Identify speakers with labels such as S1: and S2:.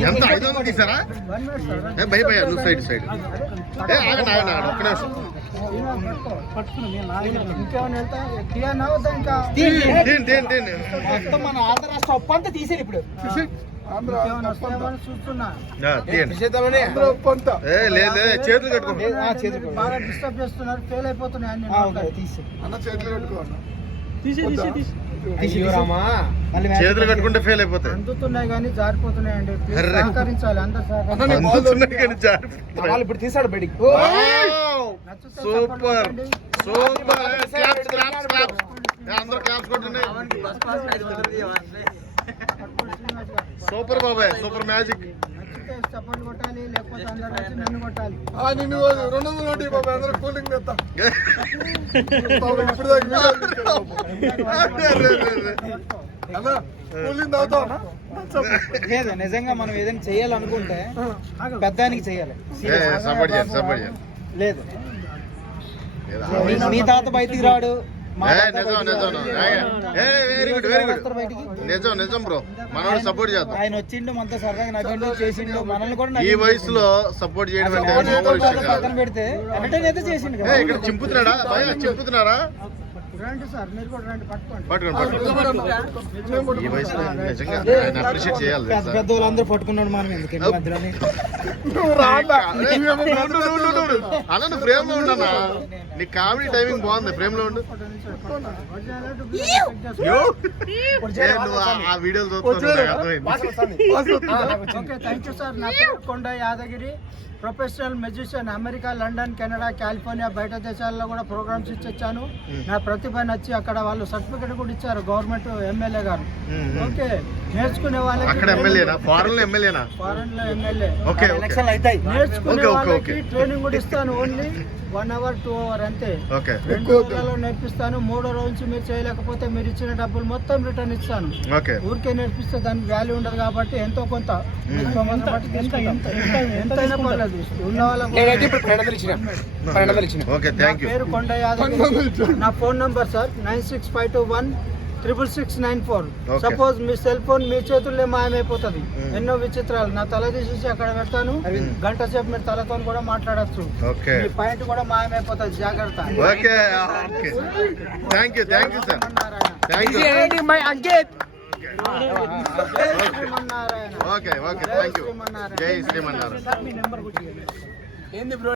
S1: ఎంత? ఐదు వందలు తీసారా? ఏ భయ భయ నువ్వు సైడ్ సైడ్. ఏ ఆగండి ఆగండి ఆగండి ఒక్క నిమిషం.
S2: మన ఆంధ్ర రాష్ట్ర అంతా తీసేది ఇప్పుడు.
S1: చేతులు కట్టుకో
S2: ఆ, చేతులు
S3: బాగా డిస్టర్బ్ చేస్తున్నారు ఫెయిల్ అయిపోతున్నాయి అన్ని
S2: తీసే మ్యాచ్
S1: చేతులు కట్టుకుంటే ఫెయిల్ అయిపోతాయి.
S3: అందుతున్నాయి కానీ జారిపోతున్నాయి అండి. సహకరించాలి అందరు సహకరించాలి.
S2: ఇప్పుడు తీసాడు బయటికి.
S1: సూపర్. సూపర్ అందరూ క్లాప్స్ కొట్టండి. సూపర్ బాబాయ్ సూపర్ మ్యాజిక్
S3: కొట్టాలి లేకపోతే అందరూ వచ్చి నన్ను కొట్టాలి.
S4: నిన్ను రెండు వందల నోటి బాబు అందరూ కూలింగ్ తెస్తా బాబు ఇప్పుడు దాకా వీడియోలు తీశారు బాబు. అన్న కూలింగ్ తాగుతావా?
S2: లేదు నిజంగా మనం ఏదైనా చేయాలనుకుంటే పెద్దానికి చేయాలి. లేదు. మీ- తాత బయటికి రాడు.
S1: నిజం నిజం. బ్రో. మనోడు సపోర్ట్ చేద్దాం.
S2: ఆయన వచ్చిండు మనతో సరదాగా నవ్విండు చేసిండు మనల్ని కూడా
S1: ఈ. వయసులో సపోర్ట్ చేయడం అంటే
S2: పెడితే చేసిండు
S1: ఇక్కడ చింపుతున్నాడా? చింపుతున్నారా?
S3: రండి సార్ మీరు కూడా రండి పట్టుకోండి.
S1: పట్టుకోండి పట్టుకోండి. ఈ వయసులో నిజంగా? ఆయన అప్రిషియేట్ చేయాలి
S2: పెద్ద
S1: తెలుసా?
S2: పెద్ద వాళ్ళందరూ పట్టుకున్నాడు మనం ఎందుకు? ఇంటి మధ్యలోని
S4: నువ్వు రాదా
S1: ఏ, ఉండు, ఉండు, ఉండు, ఉండు, ఉండు. అలా నువ్వు ఫ్రేమ్లో ఉండన్నా నీ కామెడీ టైమింగ్ బాగుంది ఫ్రేమ్లో ఉండు ఆ- వీడియోలు చూస్తున్నావు నాకు అర్థమైంది.
S3: Okay thank you sir. నా పేరు Konda Yadagiri. Professional magician America London Canada California బయట దేశాల్లో కూడా ప్రోగ్రామ్స్ ఇచ్చొచ్చాను నా ప్రతిభ నచ్చి అక్కడ వాళ్ళు సర్టిఫికెట్ కూడా ఇచ్చారు గవర్నమెంట్ ఎమ్మెల్యే గారు. ఓకే నేర్చుకునే
S1: అక్కడ
S3: వాళ్ళకి ఫారెన్లో ఎమ్మెల్యే నేర్చుకునే వాళ్ళకి. ట్రైనింగ్ కూడా ఇస్తాను only one hour two hour అంతే.
S1: ఓకే
S3: రెండు రోజులలో నేర్పిస్తాను. మూడో రోజు నుంచి మీరు చేయలేకపోతే మీరు ఇచ్చిన డబ్బులు మొత్తం రిటర్న్ ఇస్తాను.
S1: ఓకే
S3: ఊరికే నేర్పిస్తే దానికి వాల్యూ ఉండదు కాబట్టి ఎంతో కొంత. ఎంతైనా పర్లేదు. ఉన్న వాళ్ళకు పేరు కొండ యాదవ్. నా phone number sir nine six five two one triple six nine four. Suppose మీ సెల్ ఫోన్ మీ చేతుల్లో మాయమైపోతుంది. ఎన్నో విచిత్రాలు. నా తల తీసేసి అక్కడ పెడతాను. గంట సేపు మీరు తలతో కూడా మాట్లాడచ్చు. మీ పాయింట్ కూడా మాయమైపోతుంది. జాగ్రత్త.
S1: Okay okay. Thank you thank you sir.
S3: Srimannarayana.
S1: Thank you.
S3: Srimannarayana
S1: okay okay. Thank you. జై శ్రీమన్నారాయణ.
S3: సార్ మీ నెంబర్ కూడా
S2: ఏంది బ్రో?